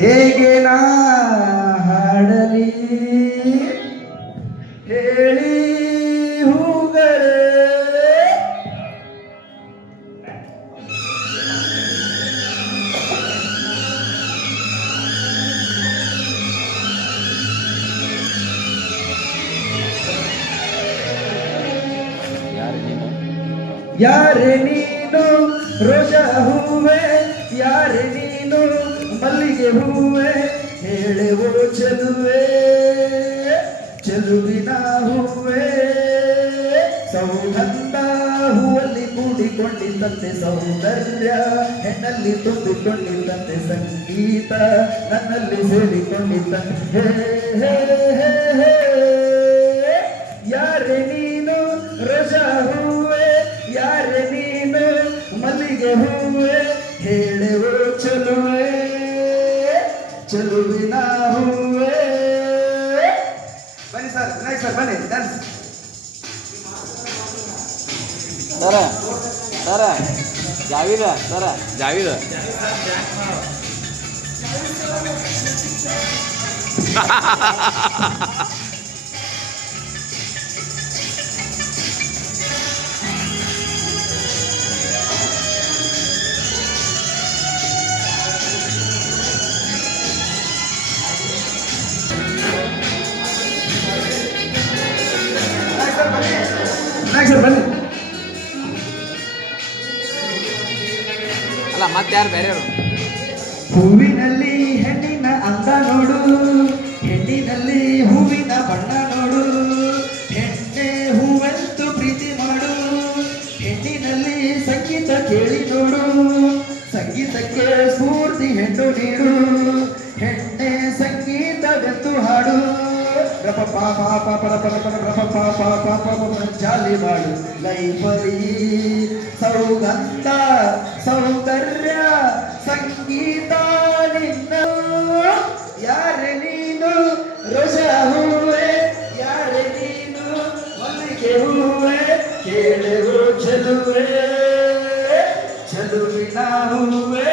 ಹೇಗೆ ನಾ ಹಾಡಲಿ ಹೇಳಿ ಹೂಗಳೇ. ಯಾರೆ ನೀನು ರೋಜಾ ಹೂವೆ, ಯಾರೆ ನೀನು ಮಲ್ಲಿಗೆ ಹೂವೆ, ಹೇಳುವೋ ಚೆಲುವೆ ಚೆಲುವಿನ ಹೂವೆ. ಸೌಗಂಧ ಹೂವಲ್ಲಿ ಕೂಡಿಕೊಂಡಿದ್ದಂತೆ ಸೌಂದರ್ಯ, ಹೆಣ್ಣಲ್ಲಿ ತುಂಬಿಕೊಂಡಿದ್ದಂತೆ ಸಂಗೀತ, ನನ್ನಲ್ಲಿ ಸೇರಿಕೊಂಡಿದ್ದಂತೆ. ಯಾರೆ ನೀನು ರೋಜಾ ಹೂವೆ, ಯಾರೆ ನೀನು ಮಲ್ಲಿಗೆ ಹೂವೆ, ಹೇಳುವೋ ಚೆಲುವೆ ಚೆಲುವಿನ ಹೂವೆ. ಬನ್ನಿ ಸರ್, ವಿನಾಯಕ್ ಸರ್ ಬನ್ನಿ ಡ್ಯಾನ್ಸ್. ಸರ ಸರ ಜಾವೀದ ಸರ ಜಾವೀದ ವಿನಾಯಕ್ ಸರ್ ಬನ್ನಿ. ಅಲ್ಲ ಮತ್ತೆ ಯಾರು ಬೇರೆ ಹೂವಿನಲ್ಲಿ ಹೆಣ್ಣಿನ ಅಂದ ನೋಡು, ಹೆಣ್ಣಿನಲ್ಲಿ ಹೂವಿನ ಬಣ್ಣ ನೋಡು, ಹೆಣ್ಣೆ ಹೂವಂತೂ ಪ್ರೀತಿ ಮಾಡು, ಹೆಣ್ಣಿನಲ್ಲಿ ಸಂಗೀತ ಕೇಳಿ ನೋಡು, ಸಂಗೀತಕ್ಕೆ ಸ್ಫೂರ್ತಿ ಹೆಣ್ಣು ನೀಡು, ಹೆಣ್ಣೆ ಸಂಗೀತವೆಂದು ಹಾಡು. ರಪ ಪಾಪ ಪರ ಪರ ಪರ ರಪ ಪಾಪ ಪಾಪ ಜಾಲಿ ಮಾಡು ಲೈಫಲಿ. ಸೌಗಂಧ ಸೌಂದರ್ಯ ಸಂಗೀತ ನಿನ್ನ. ಯಾರೆ ನೀನು ರೋಜಾ ಹೂವೆ, ಯಾರೆ ನೀನು ಮಲ್ಲಿಗೆ ಹೂವೆ, ಕೇಳುವ ಚೆಲುವೆ ಚೆಲುವಿನ ಹೂವೆ.